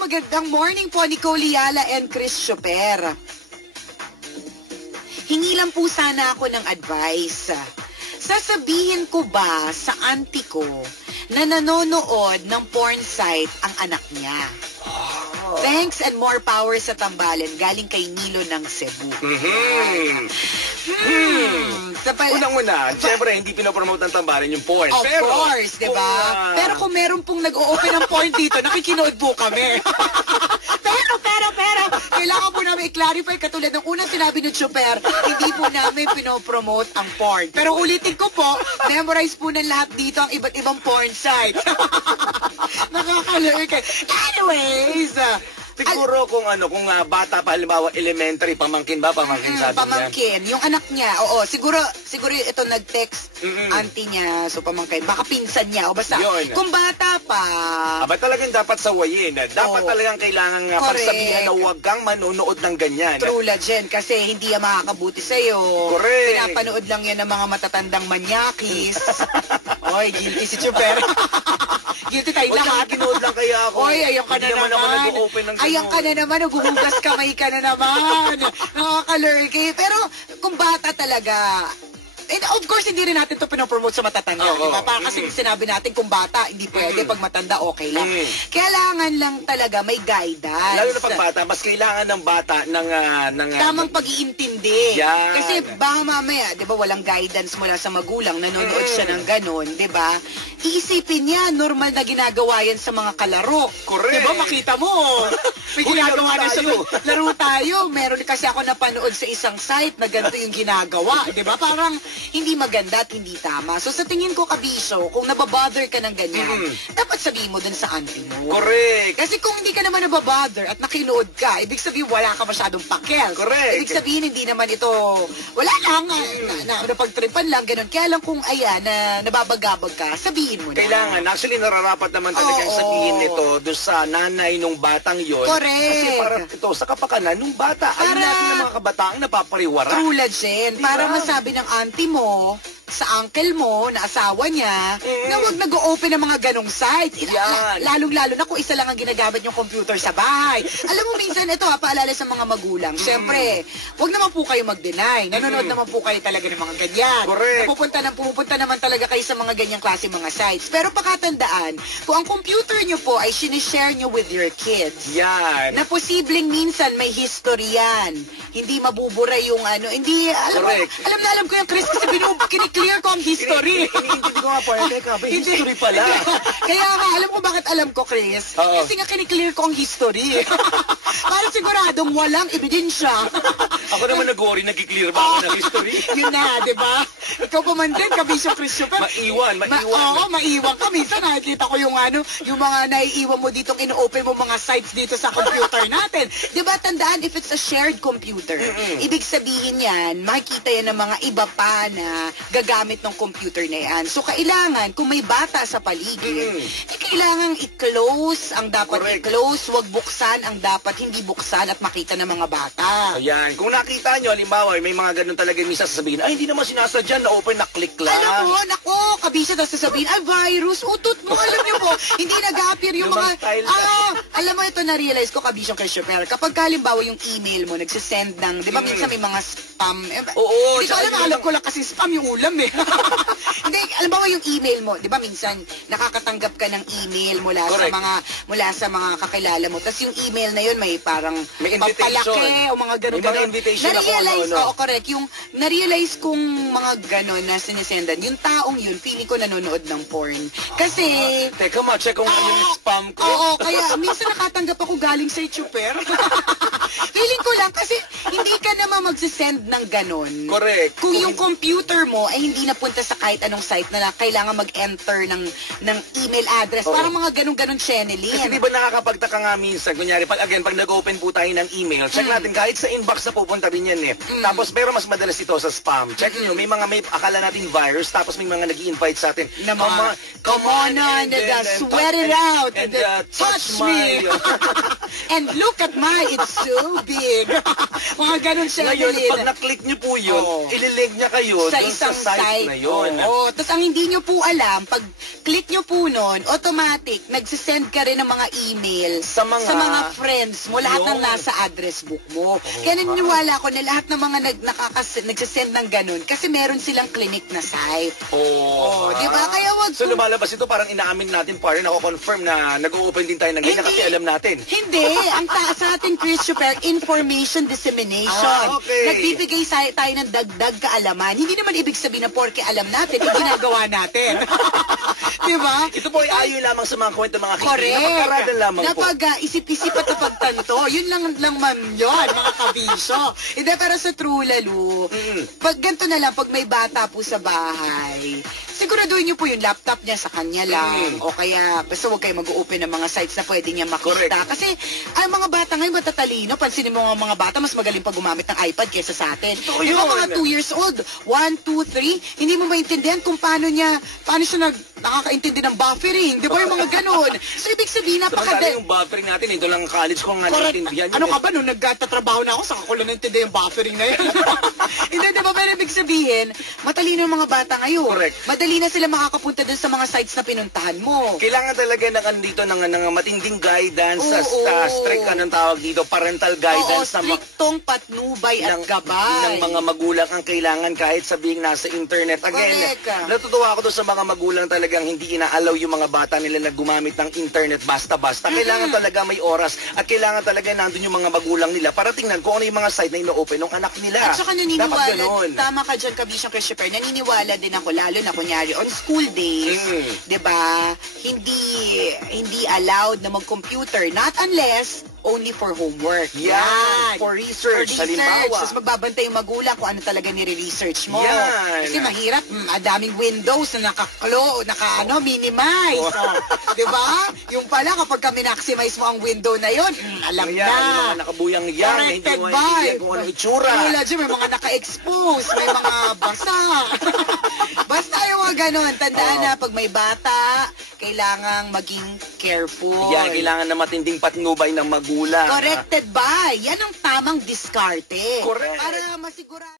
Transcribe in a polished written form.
Magandang morning po, Nicole Liala and Chris Choper. Hingi lang po sana ako ng advice. Sasabihin ko ba sa auntie ko na nanonood ng porn site ang anak niya? Thanks and more power sa tambalan. Galing kay Nilo ng Cebu. Unang-una, siyempre, hindi pinopromote ng tambalan yung porn. Of course, diba? Pero kung meron pong nag-o-open ng porn dito, nakikinood po kami. pero, kailangan po namin i-clarify katulad ng unang sinabi ni Choper, hindi po namin pinopromote ang porn. Pero ulitin ko po, memorize po ng lahat dito ang iba't ibang porn sites. Nakakalurk. Anyways, siguro kung bata pa, halimbawa elementary, pamangkin ba? Pamangkin sabi niya? Pamangkin. Yung anak niya, oo. Siguro ito nag-text auntie niya, so pamangkin. Baka pinsan niya, o basta. Yun. Kung bata pa. Talagang dapat sawayin. Dapat talagang kailangan pagsabihan na huwag kang manonood ng ganyan. True, Jen, kasi hindi yan makakabuti sa'yo. Correct. Pinapanood lang yan ng mga matatandang manyakis. Oy, guilty si Choper. Guilty tayo lahat. Kinood lang kaya ako. Oy, ayun ka na naman. Ako nag-open ng ayun ka na naman, naghuhugas kamay ka na naman. Nakakalurky. Pero kung bata talaga, and of course, hindi rin natin ito pinopromote sa matatanda. Diba? Para kasi sinabi natin kung bata, hindi pwede. Pag matanda, okay lang. Kailangan lang talaga may guidance. Lalo na pag bata, mas kailangan ng bata ng tamang pag-iintindi. Yan. Kasi baka mamaya, di ba, walang guidance mula sa magulang, nanonood siya ng ganon, di ba? Iisipin niya, normal na ginagawa yan sa mga kalaro. Correct. Di ba, makita mo. May ginagawa na sa laro tayo. Meron kasi ako napanood sa isang site na ganito yung ginagawa. Di ba? Parang hindi maganda at hindi tama. So sa tingin ko, Kabisyo, kung nababother ka ng ganyan, dapat sabihin mo dun sa auntie mo. Correct. Kasi kung hindi ka naman nababother at nakinood ka, ibig sabihin wala ka masyadong pakel. Correct. Ibig sabihin hindi naman ito, wala lang, napagtripan lang, ganun. Kaya lang kung ayan, na nababagabag ka, sabihin mo na. Kailangan. Actually, nararapat naman talagang sabihin ito doon sa nanay nung batang yon. Correct. Kasi para ito, sa kapakanan nung bata, ay natin ng mga kabataang napapariwara. True, Jen. Diba? Para masabi ng auntie mo, sa uncle mo, na asawa niya, na huwag nag-o-open ng mga ganong sites. Lalong-lalo na kung isa lang ang ginagamit yung computer sa bahay. Alam mo, minsan ito, paalala sa mga magulang. Siyempre, huwag naman po kayo mag-deny. Nanonood naman po kayo talaga ng mga ganyan. Correct. Pumupunta naman talaga kayo sa mga ganyang klase mga sites. Pero pakatandaan, kung ang computer nyo po ay sinishare nyo with your kids, yan, na posibleng minsan may history yan. Hindi mabubura yung hindi, alam ko yung Chris, kasi kiniklear ko ang history. Hindi ko nga po, history pala. Kaya nga, alam ko bakit alam ko, Chris. Kasi nga kiniklear ko ang history. Para siguradong walang ebidensya. Ako naman nag-worry, nag-clear ba ako ng history? Yun na, di ba? Ikaw pa man din, Kabisyo Chris Choper. Maiwan. Oo, maiwan ka. Minsan nakikita ko yung mga naiiwan mo dito, ino-open mo mga sites dito sa computer natin. Di ba, tandaan, if it's a shared computer, ibig sabihin yan, makikita yan ng mga iba pa na gagamit ng computer na yan. So, kailangan, kung may bata sa paligid, kailangan i-close ang dapat i-close, wag buksan ang dapat hindi buksan at makita ng mga bata. Ayan. Kung nakita nyo, halimbawa, may mga ganun talaga minsan sasabihin, ay, hindi naman sinasadya, na-open, na-click lang. Alam mo, nako, Kabisyo, tapos sasabihin, ay, virus, utot mo, alam nyo po, hindi nag-appear yung mga, alam mo, ito na-realize ko, Kabisyo Chris Choper, kapag halimbawa yung email mo, nagsisend ng, di ba, minsan may mga spam. Oo. Hindi ko alam ko lang kasi spam yung ulam eh. Hindi, alam mo yung email mo, di ba, minsan, nakakatanggap ka ng email mula sa mga kakilala mo, tapos yung email na yun, may parang may papalaki o mga ganun. May mga invitation na-realize ko, correct, yung na-realize kong mga ganun na sinisendan, yung taong yun, feeling ko nanonood ng porn. Kasi, teka ma, check kung ano yung spam ko. Oo, kaya minsan nakatanggap ako galing sa Choper. Feeling ko lang, kasi hindi ka naman magsisend ng ganun. Correct. Kung yung computer mo ay hindi napunta sa kahit anong site na kailangan mag-enter ng email address. Parang mga ganun-ganun channeling. Kasi di ba nakakapagtaka nga minsan, kunyari, pag nag-open po tayo ng email, check natin kahit sa inbox na pupunta rin yan eh. Tapos, pero mas madalas ito sa spam. Check nyo, may akala natin virus, tapos may mga nag-i-invite sa atin. Na mga, come on, sweat it out, and touch me. And look at it's so big. Mga ganun siya. Ngayon, pag na-click nyo po yun, ililink niya kayo sa dun isang sa site na yun. Oo. Tapos ang hindi nyo po alam, pag click nyo po nun, automatic, nagsisend ka rin ng mga email Sa mga friends mo, lahat ng nasa address book mo. Kaya naniniwala ko na lahat ng mga nagsisend ng ganun kasi meron silang clinic na site. Di ba? Kaya wag So lumalabas ito, parang inaamin natin, parang ako-confirm na nag-o-open din tayo ng ganyan kasi alam natin. Hindi. Ang sa ating Christopher, information dissemination. Okay. Nagbibigay tayo ng dagdag kaalaman. Hindi naman ibig sabihin na porke alam natin, ginagawa natin. Di ba? Ito po ay ayo lamang sa mga kwento mga kikinig. Correct. Napagkarada lamang po. Napag isip-isip at napagtanto. Yun lang man yun, mga kabisyo. Hindi, pero sa True Lalo, pag ganito na lang, pag may bata po sa bahay, siguraduhin niyo po yung laptop niya sa kanya lang. O kaya, basta huwag kayo mag-open ng mga sites na pwede niya makita. Correct. Kasi, ang mga bata ngayon matatalino. Pansinin mo mga bata, mas magaling pa gumamit ng iPad kaysa sa atin. Yung mga 2 years old, 1, 2, 3, hindi mo maintindihan kung paano siya nakakaintindi ng buffering. Di ba yung mga ganun? So, ibig sabihin, Samantala yung buffering natin, ito lang college ko nga naintindihan. Ano ka ba, nung nagtatrabaho na ako, saka ko lang naintindihan yung buffering na yun. Hindi, di ba? Pero ibig sabihin, matalino yung mga bata ngayon. Correct. Madali na sila makakapunta dun sa mga sites na pinuntahan mo. Kailangan talaga ng matinding guidance, strict anong tawag dito, parental guidance. Striktong patnubay at gabay. Ng mga magulang ang kailangan kahit sabihing nasa internet. Again, natutuwa ako doon sa mga magulang talagang hindi inaalaw yung mga bata nila na gumamit ng internet basta-basta. Kailangan talaga may oras at kailangan talaga nandun yung mga magulang nila para tingnan kung ano yung mga site na ino-open ng anak nila. At saka naniniwala, tama ka dyan, Kabisyo Christopher, naniniwala din ako, lalo na kunyari, on school days, di ba, hindi allowed na mag-computer, not unless only for homework. Yan. For research. Halimbawa. Tapos magbabantay yung magulang kung ano talaga nire-research mo. Yan. Kasi mahirap, daming windows na minimize. Di ba? Yung pala, kapag maximize mo ang window na yon, alam na. Yung mga nakabuyang yan, hindi mo maintindihan kung ano itsura. Wala dyan, may mga naka-expose, may mga basa. Basta yung mga ganon. Tandaan na, pag may bata, kailangang maging careful. Yan, kailangan na matinding patnubay ng magulang. Corrected by. Yan ang tamang diskarte. Correct. Para masigurado.